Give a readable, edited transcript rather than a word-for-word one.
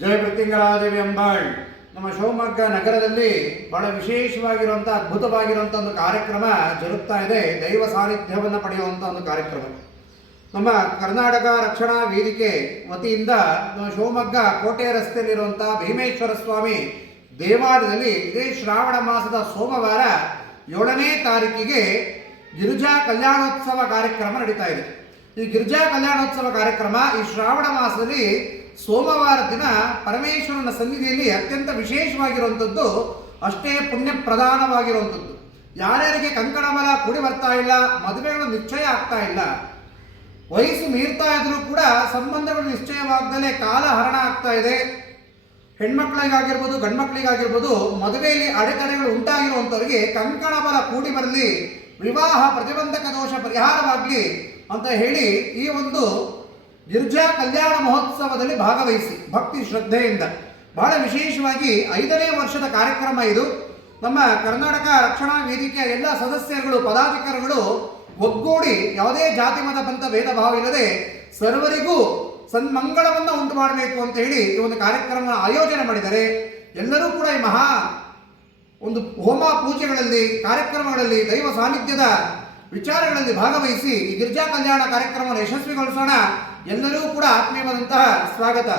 ಜಯ ಪ್ರತ್ಯಂಗರಾದೇವಿ ಅಂಬಾಳ್. ನಮ್ಮ ಶಿವಮೊಗ್ಗ ನಗರದಲ್ಲಿ ಬಹಳ ವಿಶೇಷವಾಗಿರುವಂಥ ಅದ್ಭುತವಾಗಿರುವಂಥ ಒಂದು ಕಾರ್ಯಕ್ರಮ ಜರುಗ್ತಾ ಇದೆ. ದೈವ ಸಾನ್ನಿಧ್ಯವನ್ನು ಪಡೆಯುವಂಥ ಒಂದು ಕಾರ್ಯಕ್ರಮ ನಮ್ಮ ಕರ್ನಾಟಕ ರಕ್ಷಣಾ ವೇದಿಕೆ ವತಿಯಿಂದ ನಮ್ಮ ಶಿವಮೊಗ್ಗ ಕೋಟೆ ರಸ್ತೆಯಲ್ಲಿರುವಂಥ ಭೀಮೇಶ್ವರ ಸ್ವಾಮಿ ದೇವಾಲಯದಲ್ಲಿ ಇದೇ ಶ್ರಾವಣ ಮಾಸದ ಸೋಮವಾರ 7ನೇ ತಾರೀಕಿಗೆ ಗಿರಿಜಾ ಕಲ್ಯಾಣೋತ್ಸವ ಕಾರ್ಯಕ್ರಮ ನಡೀತಾ ಇದೆ. ಈ ಗಿರಿಜಾ ಕಲ್ಯಾಣೋತ್ಸವ ಕಾರ್ಯಕ್ರಮ ಈ ಶ್ರಾವಣ ಮಾಸದಲ್ಲಿ ಸೋಮವಾರ ದಿನ ಪರಮೇಶ್ವರನ ಸನ್ನಿಧಿಯಲ್ಲಿ ಅತ್ಯಂತ ವಿಶೇಷವಾಗಿರುವಂಥದ್ದು, ಅಷ್ಟೇ ಪುಣ್ಯ ಪ್ರಧಾನವಾಗಿರುವಂಥದ್ದು. ಯಾರ್ಯಾರಿಗೆ ಕಂಕಣ ಬಲ ಕೂಡಿ ಬರ್ತಾ ಇಲ್ಲ, ಮದುವೆಗಳು ನಿಶ್ಚಯ ಆಗ್ತಾ ಇಲ್ಲ, ವಯಸ್ಸು ಮೀರ್ತಾ ಇದ್ರೂ ಕೂಡ ಸಂಬಂಧಗಳು ನಿಶ್ಚಯವಾಗದಲ್ಲೇ ಕಾಲ ಹರಣ ಆಗ್ತಾ ಇದೆ, ಹೆಣ್ಮಕ್ಳಿಗಾಗಿರ್ಬೋದು ಗಂಡ್ಮಕ್ಳಿಗಾಗಿರ್ಬೋದು ಮದುವೆಯಲ್ಲಿ ಅಡೆತಡೆಗಳು ಉಂಟಾಗಿರುವಂಥವ್ರಿಗೆ ಕಂಕಣ ಬಲ ಕೂಡಿ ಬರಲಿ, ವಿವಾಹ ಪ್ರತಿಬಂಧಕ ದೋಷ ಪರಿಹಾರವಾಗಲಿ ಅಂತ ಹೇಳಿ ಈ ಒಂದು ಗಿರಿಜಾ ಕಲ್ಯಾಣ ಮಹೋತ್ಸವದಲ್ಲಿ ಭಾಗವಹಿಸಿ ಭಕ್ತಿ ಶ್ರದ್ಧೆಯಿಂದ ಬಹಳ ವಿಶೇಷವಾಗಿ 5ನೇ ವರ್ಷದ ಕಾರ್ಯಕ್ರಮ ಇದು. ನಮ್ಮ ಕರ್ನಾಟಕ ರಕ್ಷಣಾ ವೇದಿಕೆಯ ಎಲ್ಲ ಸದಸ್ಯರುಗಳು ಪದಾಧಿಕಾರಿಗಳು ಒಗ್ಗೂಡಿ ಯಾವುದೇ ಜಾತಿ ಮತ ಪಂಥ ಭೇದ ಭಾವ ಇಲ್ಲದೆ ಸರ್ವರಿಗೂ ಸನ್ಮಂಗಳವನ್ನು ಉಂಟು ಮಾಡಬೇಕು ಅಂತ ಹೇಳಿ ಈ ಒಂದು ಕಾರ್ಯಕ್ರಮ ಆಯೋಜನೆ ಮಾಡಿದ್ದಾರೆ. ಎಲ್ಲರೂ ಕೂಡ ಈ ಮಹಾ ಒಂದು ಹೋಮ ಪೂಜೆಗಳಲ್ಲಿ ಕಾರ್ಯಕ್ರಮಗಳಲ್ಲಿ ದೈವ ಸಾನ್ನಿಧ್ಯದ ವಿಚಾರಗಳಲ್ಲಿ ಭಾಗವಹಿಸಿ ಈ ಗಿರಿಜಾ ಕಲ್ಯಾಣ ಕಾರ್ಯಕ್ರಮವನ್ನು ಯಶಸ್ವಿಗೊಳಿಸೋಣ. ಎಲ್ಲರೂ ಕೂಡ ಆತ್ಮೀಯವಾದಂತಹ ಸ್ವಾಗತ.